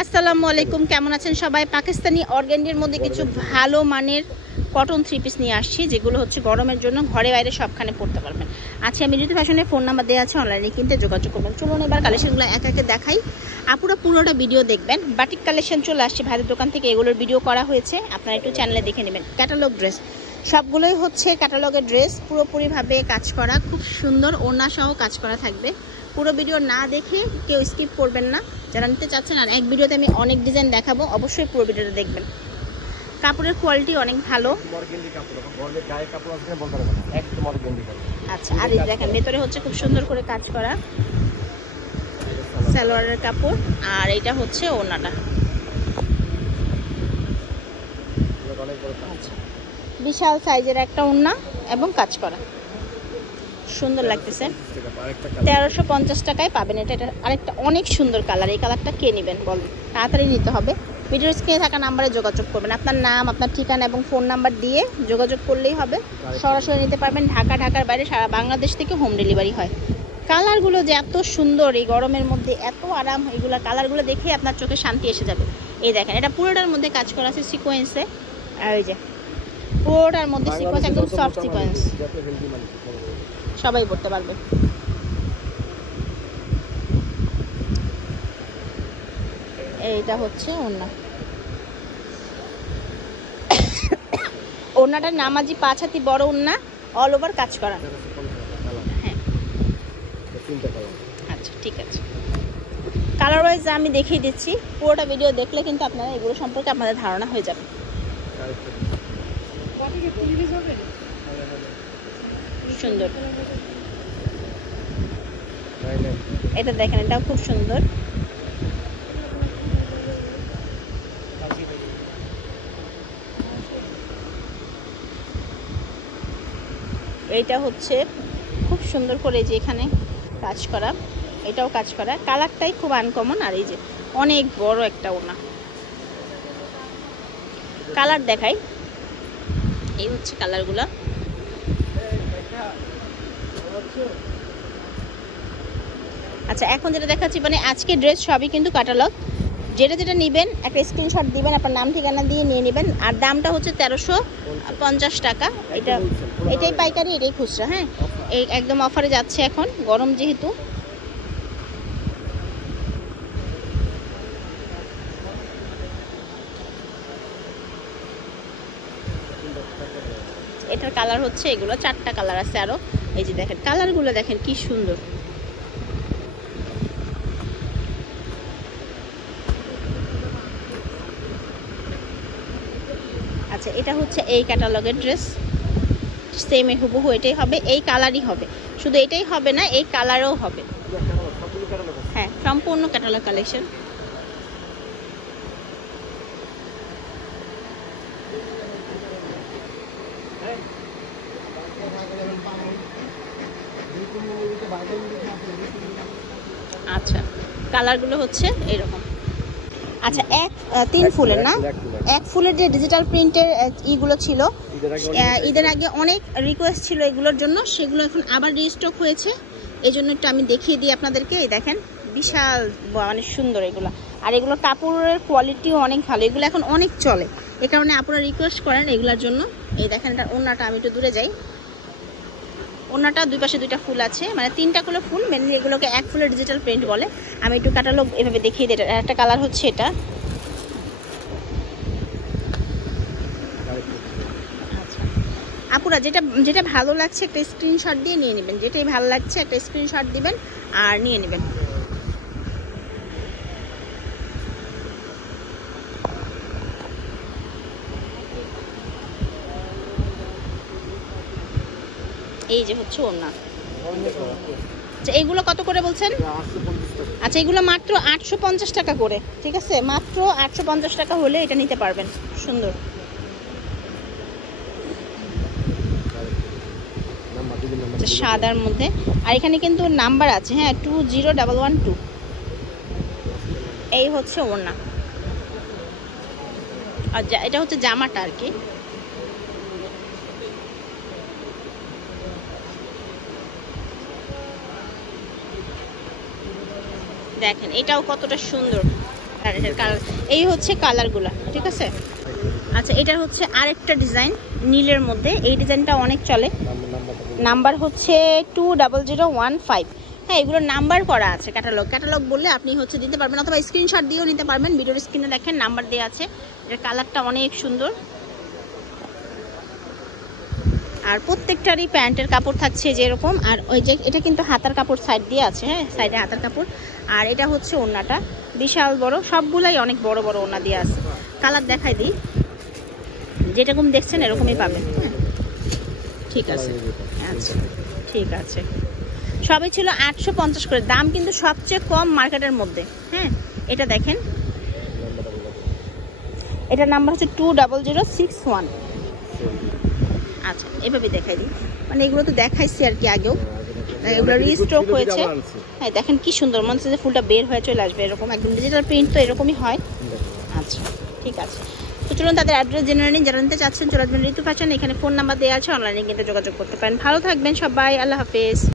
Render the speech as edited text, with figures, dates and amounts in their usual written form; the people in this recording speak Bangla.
আসসালামু আলাইকুম, কেমন আছেন সবাই? পাকিস্তানি অর্গানডির মধ্যে কিছু ভালো মানের কটন থ্রি পিস নিয়ে আসছি, যেগুলো হচ্ছে গরমের জন্য ঘরে বাইরে সবখানে পড়তে পারবেন। আচ্ছা, আমি ঋতু ফ্যাশনের ফোন নাম্বার দেওয়া আছে, অনলাইনে কিনতে যোগাযোগ করবেন। চলুন এবার কালেকশনগুলো এক একে দেখাই। আপুরা পুরোটা ভিডিও দেখবেন। বাটিক কালেকশন চলে আসছে ভাইদের দোকান থেকে, এগুলোর ভিডিও করা হয়েছে, আপনারা একটু চ্যানেলে দেখে নেবেন। ক্যাটালগ ড্রেস সবগুলোই হচ্ছে ক্যাটালগের ড্রেস, পুরোপুরিভাবে কাজ করা, খুব সুন্দর ওড়না সহ কাজ করা থাকবে। পুরো ভিডিও না দেখে কেউ স্কিপ করবেন না যারা নিতে চাচ্ছেন। আর এক ভিডিওতে আমি অনেক ডিজাইন দেখাবো, অবশ্যই পুরো ভিডিওটা দেখবেন। কাপড়ের কোয়ালিটি অনেক ভালো। আচ্ছা, আর এই দেখেন ভেতরে হচ্ছে খুব সুন্দর করে কাজ করা সালোয়ারের কাপড়, আর এটা হচ্ছে ওড়নাটা। বিশাল সাইজের একটা ওড়না এবং কাজ করা, সুন্দর লাগতেছে। 1350 টাকায় পাবেন এটা। আরেকটা অনেক সুন্দর কালার, এই কালারটা কে নেবেন বলুন, তাড়াতাড়ি নিতে হবে। ভিডিওর স্ক্রিনে থাকা নাম্বারে যোগাযোগ করবেন, আপনার নাম, আপনার ঠিকানা এবং ফোন নাম্বার দিয়ে যোগাযোগ করলেই হবে। সরাসরি নিতে পারবেন, ঢাকার বাইরে সারা বাংলাদেশ থেকে হোম ডেলিভারি হয়। কালারগুলো যে এত সুন্দর, এই গরমের মধ্যে এত আরাম, এইগুলো কালারগুলো দেখে আপনার চোখে শান্তি এসে যাবে। এই দেখেন, এটা পুরোটার মধ্যে কাজ করা আছে সিকোয়েন্সে, আর ওই যে পুরোটার মধ্যে সিকোয়েন্স, একদম সফট সিকোয়েন্স, সবাই পড়তে পারবে। এইটা হচ্ছে ওড়না, ওড়নাটার নামাজি 5 হাতি বড় ওড়না, অল ওভার কাজ করা। হ্যাঁ, আচ্ছা ঠিক আছে। কালার ওয়াইজ আমি দেখিয়ে দিচ্ছি, পুরোটা ভিডিও দেখলে কিন্তু আপনারা এগুলো সম্পর্কে আপনাদের ধারণা হয়ে যাবে। সুন্দর, এটা দেখেন, এটাও খুব সুন্দর। এইটা হচ্ছে খুব সুন্দর করে যে এখানে কাজ করা, এটাও কাজ করা, কালারটাই খুব আনকমন। আর এই যে অনেক বড় একটা ওড়না, কালার দেখাই, এই হচ্ছে কালারগুলা। আচ্ছা, এখন যেটা দেখাচ্ছি মানে আজকে ড্রেস সবই কিন্তু ক্যাটালগ। যেটা নেবেন একটা স্ক্রিনশট দিবেন, আপনার নাম ঠিকানা দিয়ে নিয়ে নেবেন। আর দামটা হচ্ছে 1350 টাকা। এটাই পাইকারি, এটাই খুচরা। হ্যাঁ, এই একদম অফারে যাচ্ছে এখন, গরম যেহেতু। এটার কালার হচ্ছে, এগুলো 4টা কালার আছে আরো। এই যে দেখেন কালারগুলো, দেখেন কি সুন্দর। আচ্ছা, এটা হচ্ছে এই ক্যাটালগের ড্রেস, সেম হুবহু এটাই হবে, এই কালারই হবে, শুধু এটাই হবে না, এই কালারও হবে। হ্যাঁ, সম্পূর্ণ ক্যাটালগ কালেকশন। আচ্ছা, কালারগুলো হচ্ছে এরকম। আচ্ছা, 3 ফুলের না, 1 ফুলের যে ডিজিটাল প্রিন্টের ইগুলো ছিল, ঈদের আগে অনেক রিকোয়েস্ট ছিল এগুলোর জন্য, সেগুলো এখন আবার রিস্টক হয়েছে। এই জন্য একটু আমি দেখিয়ে দিই আপনাদেরকে। এই দেখেন বিশাল মানে সুন্দর এগুলো, আর এগুলো কাপড়ের কোয়ালিটিও অনেক ভালো, এগুলো এখন অনেক চলে, এই কারণে আপনারা রিকোয়েস্ট করেন এগুলোর জন্য। এই দেখেন, এটা ওড়নাটা, আমি একটু দূরে যাই। ওড়নাটা দুই পাশে 2টা ফুল আছে, মানে 3টা করে ফুল, মেনলি এগুলোকে 1 ফুলের ডিজিটাল প্রিন্ট বলে। আমি একটু ক্যাটালগ এভাবে দেখিয়ে দিই। একটা কালার হচ্ছে এটা। আচ্ছা আপুরা, যেটা ভালো লাগছে একটা স্ক্রিনশট দিয়ে নিয়ে নেবেন, যেটাই ভালো লাগছে একটা স্ক্রিনশট দিবেন আর নিয়ে নেবেন। এই যে হচ্ছে ওড়না। আচ্ছা, এইগুলো কত করে বলছেন? আচ্ছা, এগুলো মাত্র 850 টাকা করে, ঠিক আছে? মাত্র 850 টাকা হলে এটা নিতে পারবেন। সুন্দর, সাদার মধ্যে, আর এখানে কিন্তু নাম্বার আছে। হ্যাঁ, 20112। এই হচ্ছে ওড়না, আর এটা হচ্ছে জামাটা আর কি। দেখেন এটাও কতটা সুন্দর, কালার, এই হচ্ছে কালারগুলো, ঠিক আছে। আচ্ছা, এটার হচ্ছে আরেকটা ডিজাইন নীলের মধ্যে, এই ডিজাইনটা অনেক চলে। নাম্বার হচ্ছে 20015। হ্যাঁ, এগুলো নাম্বার করা আছে, ক্যাটালগ বললে আপনি হচ্ছে দিতে পারবেন, অথবা স্ক্রিনশট দিয়েও নিতে পারবেন। ভিডিওর স্ক্রিনে দেখেন নাম্বার দেওয়া আছে। এর কালারটা অনেক সুন্দর। আর প্রত্যেকটারই প্যান্টের কাপড় থাকছে যেরকম, আর ওই যে এটা কিন্তু হাতার কাপড় সাইড দিয়ে আছে, হ্যাঁ সাইডে হাতার কাপড়। আর এটা হচ্ছে ওড়নাটা বিশাল বড়, সবগুলাই অনেক বড় বড় ওড়না দিয়ে আছে। কালার দেখাই দিই, যেরকম দেখছেন এরকমই পাবেন। হ্যাঁ ঠিক আছে, আচ্ছা ঠিক আছে। সবই ছিল 850 করে, দাম কিন্তু সবচেয়ে কম মার্কেটের মধ্যে। হ্যাঁ, এটা দেখেন, এটার নাম্বার হচ্ছে 20061। আচ্ছা, এভাবে দেখাই দিই, মানে এগুলো তো দেখাইছি আর কি আগেও, এগুলো রিস্টক হয়েছে। হ্যাঁ দেখেন কি সুন্দর, মনে হচ্ছে যে ফুলটা বের হয়ে চলে আসবে এরকম, একদম ডিজিটাল প্রিন্ট তো এরকমই হয়। আচ্ছা ঠিক আছে, তো চলুন তাদের অ্যাড্রেস জেনে নিন। যারা নিতে চাচ্ছেন চলে আসবেন ঋতু ফ্যাশন, এখানে ফোন নাম্বার দেওয়া আছে, অনলাইনে কিন্তু যোগাযোগ করতে পারেন। ভালো থাকবেন সবাই, আল্লাহ হাফেজ।